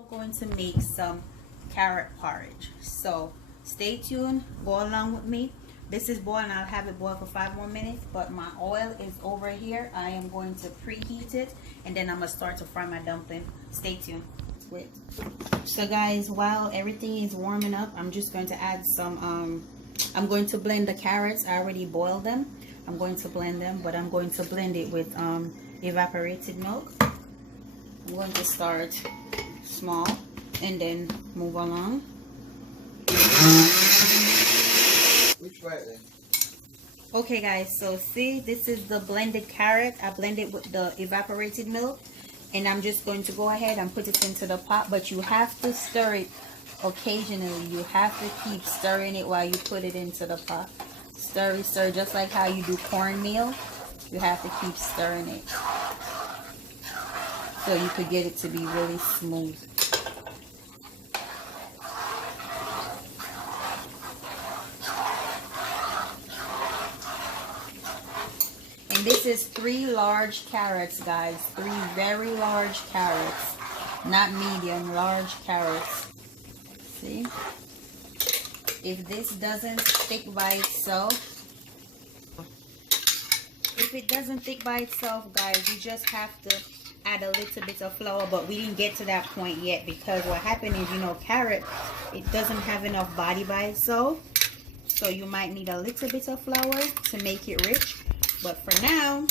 We're going to make some carrot porridge, so stay tuned, go along with me. This is boiling. I'll have it boil for 5 more minutes, but my oil is over here. I am going to preheat it, and then I'm gonna start to fry my dumpling. Stay tuned. Wait. So guys, while everything is warming up, I'm just going to add some I'm going to blend the carrots. I already boiled them. I'm going to blend them, but I'm going to blend it with evaporated milk. I'm going to start small and then move along. Which way then? Okay guys, so see, this is the blended carrot. I blended with the evaporated milk, and I'm just going to go ahead and put it into the pot, but you have to stir it occasionally. You have to keep stirring it while you put it into the pot. Stir, just like how you do cornmeal. You have to keep stirring it so you could get it to be really smooth. And this is 3 large carrots, guys. 3 very large carrots, not medium, large carrots. See? If this doesn't stick by itself, guys, you just have to add a little bit of flour, but we didn't get to that point yet, because what happened is, you know, carrot, it doesn't have enough body by itself, so you might need a little bit of flour to make it rich. But for now,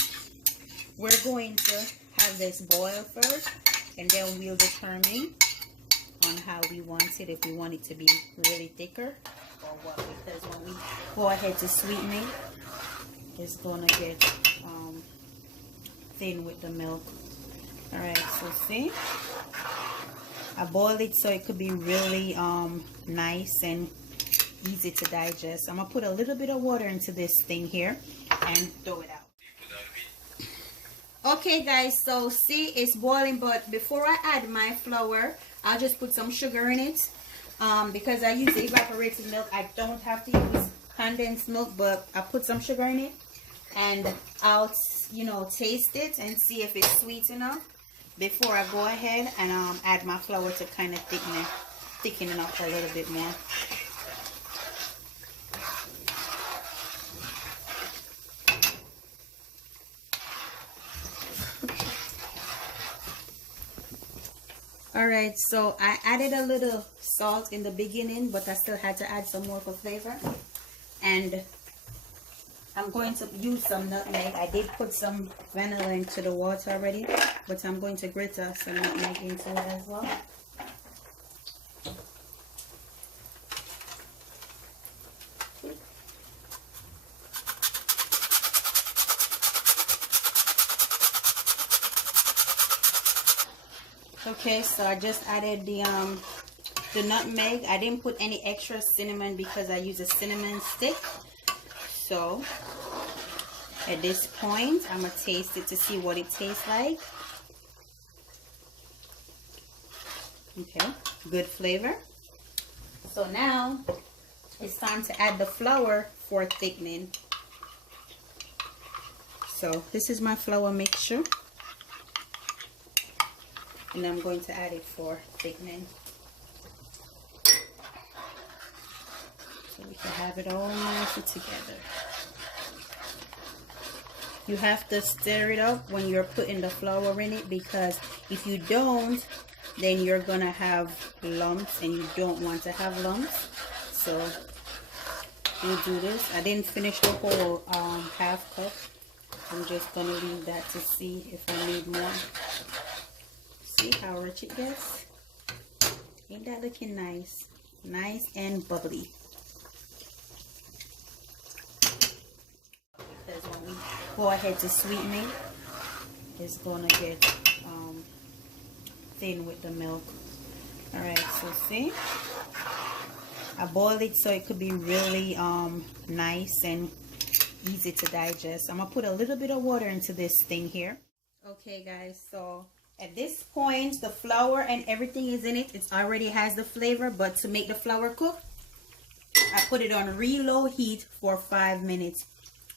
we're going to have this boil first, and then we'll determine on how we want it, if we want it to be really thicker or what, because when we go ahead to sweeten it, it's gonna get thin with the milk. All right, so see, I boiled it so it could be really nice and easy to digest. I'm gonna put a little bit of water into this thing here and throw it out. Okay guys, so see, it's boiling, but before I add my flour, I'll just put some sugar in it, because I use the evaporated milk. I don't have to use condensed milk, but I put some sugar in it, and I'll, you know, taste it and see if it's sweet enough before I go ahead and add my flour to kind of thicken it up a little bit more. Alright, so I added a little salt in the beginning, but I still had to add some more for flavor. And I'm going to use some nutmeg. I did put some vanilla into the water already, but I'm going to grate some nutmeg into it as well. Okay, so I just added the nutmeg. I didn't put any extra cinnamon because I use a cinnamon stick. So at this point, I'm gonna taste it to see what it tastes like. Okay, good flavor. So now it's time to add the flour for thickening. So this is my flour mixture, and I'm going to add it for thickening, so we can have it all nicely together. You have to stir it up when you're putting the flour in it, because if you don't, then you're gonna have lumps, and you don't want to have lumps. So we'll do this. I didn't finish the whole half cup. I'm just gonna leave that to see if I need more. See how rich it gets? Ain't that looking nice? Nice and bubbly. Because when we go ahead to sweeten it, it's gonna get thin with the milk. Alright, so see, I boiled it so it could be really nice and easy to digest. I'm gonna put a little bit of water into this thing here. Okay guys, so at this point, the flour and everything is in it. It already has the flavor, but to make the flour cook, I put it on real low heat for 5 minutes.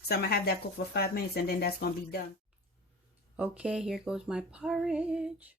So I'm going to have that cook for 5 minutes, and then that's going to be done. Okay, here goes my porridge.